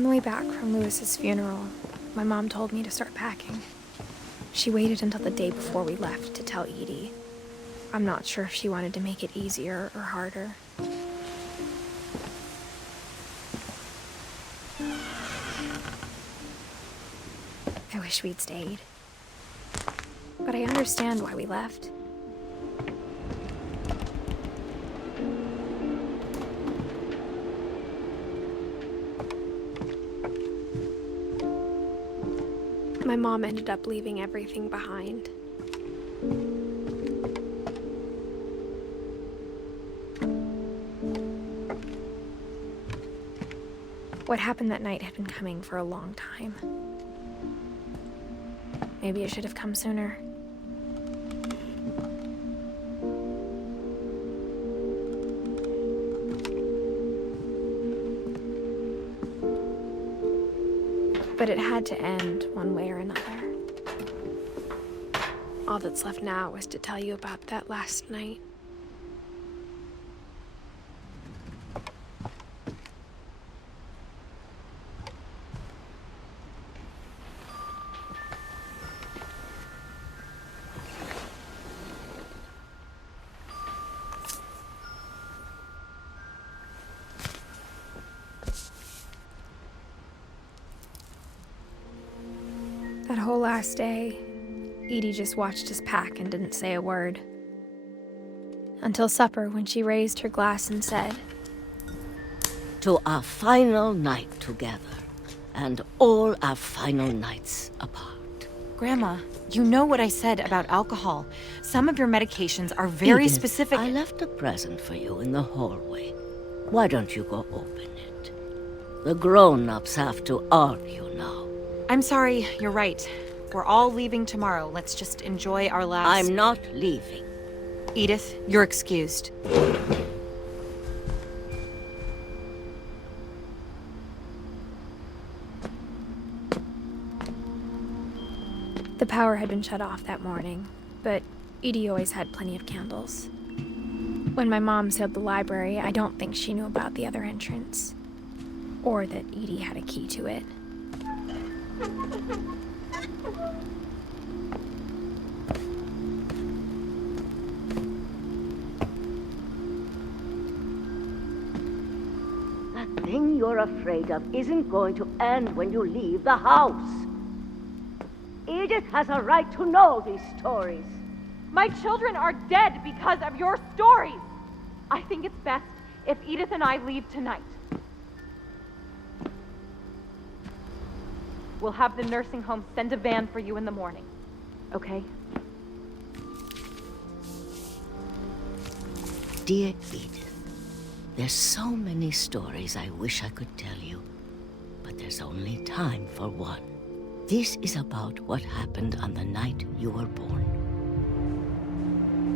On the way back from Lewis's funeral, my mom told me to start packing. She waited until the day before we left to tell Edie. I'm not sure if she wanted to make it easier or harder. I wish we'd stayed. But I understand why we left. My mom ended up leaving everything behind. What happened that night had been coming for a long time. Maybe it should have come sooner. But it had to end one way or another. All that's left now is to tell you about that last night. That whole last day, Edie just watched us pack and didn't say a word. Until supper, when she raised her glass and said, "To our final night together, and all our final nights apart." Grandma, you know what I said about alcohol. Some of your medications are very Edith, specific. I left a present for you in the hallway. Why don't you go open it? The grown-ups have to argue now. I'm sorry, you're right. We're all leaving tomorrow. Let's just enjoy our last... I'm not leaving. Edith, you're excused. the power had been shut off that morning, but Edie always had plenty of candles. When my mom sealed the library, I don't think she knew about the other entrance, or that Edie had a key to it. That thing you're afraid of isn't going to end when you leave the house. Edith has a right to know these stories. My children are dead because of your stories. I think it's best if Edith and I leave tonight. We'll have the nursing home send a van for you in the morning, okay? Dear Edith, there's so many stories I wish I could tell you, but there's only time for one. This is about what happened on the night you were born.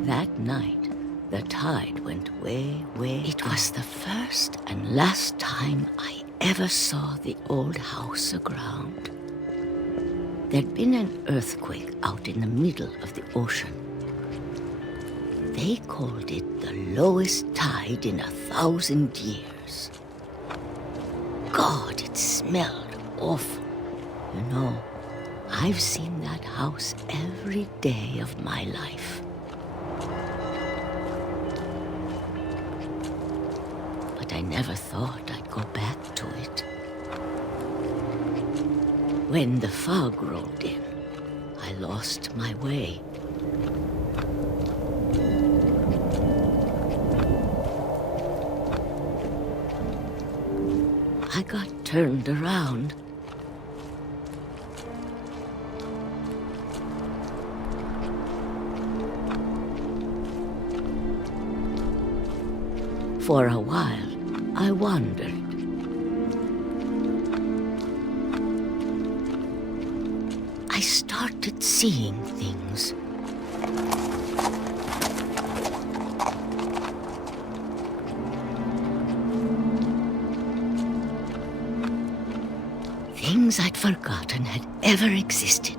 That night, the tide went way, way up. It was the first and last time I ever saw the old house aground. There'd been an earthquake out in the middle of the ocean. They called it the lowest tide in 1,000 years. God, it smelled awful. You know, I've seen that house every day of my life. But I never thought I'd go back to it. When the fog rolled in, I lost my way. I got turned around. For a while, I wandered. I started seeing things. Things I'd forgotten had ever existed.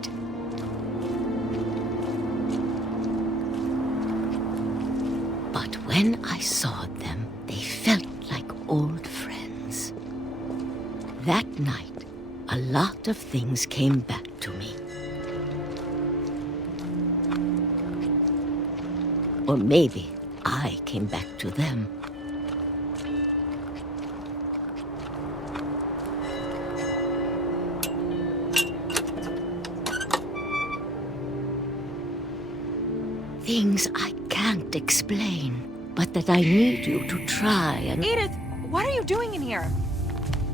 But when I saw them, they felt like old friends. That night, a lot of things came back to me. Or maybe I came back to them. Things I can't explain, but that I need you to try and... Edith, what are you doing in here?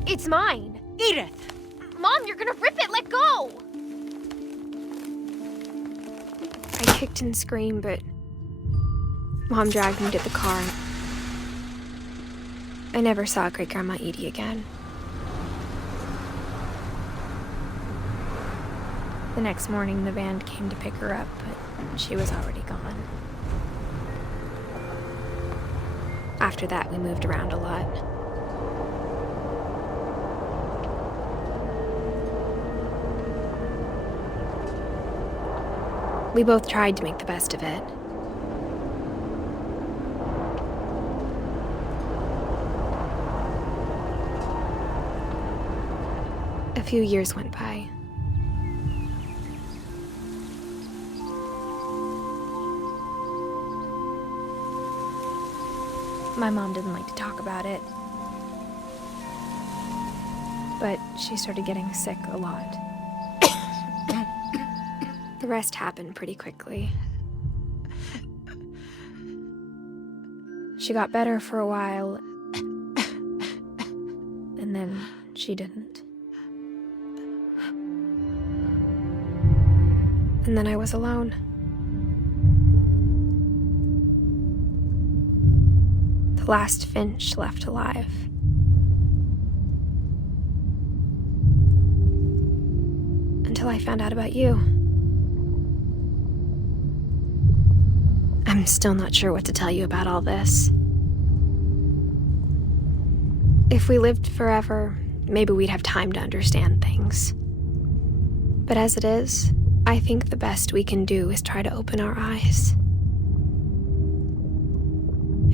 It's mine. Edith! Mom, you're gonna rip it! Let go! I kicked and screamed, but Mom dragged me to the car. I never saw Great-Grandma Edie again. The next morning, the van came to pick her up, but she was already gone. After that, we moved around a lot. We both tried to make the best of it. A few years went by. My mom didn't like to talk about it, but she started getting sick a lot. The rest happened pretty quickly. She got better for a while, and then she didn't. And then I was alone. The last Finch left alive. Until I found out about you. I'm still not sure what to tell you about all this. If we lived forever, maybe we'd have time to understand things. But as it is, I think the best we can do is try to open our eyes.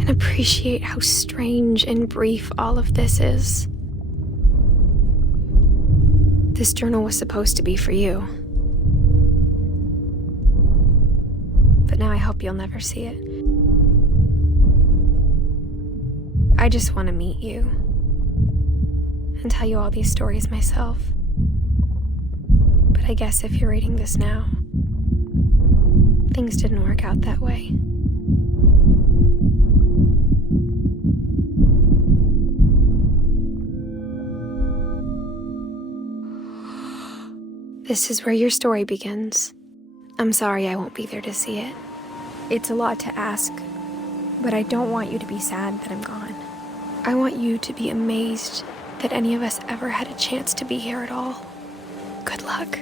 And appreciate how strange and brief all of this is. This journal was supposed to be for you. But now I hope you'll never see it. I just want to meet you and tell you all these stories myself. But I guess if you're reading this now, things didn't work out that way. This is where your story begins. I'm sorry I won't be there to see it. It's a lot to ask, but I don't want you to be sad that I'm gone. I want you to be amazed that any of us ever had a chance to be here at all. Good luck.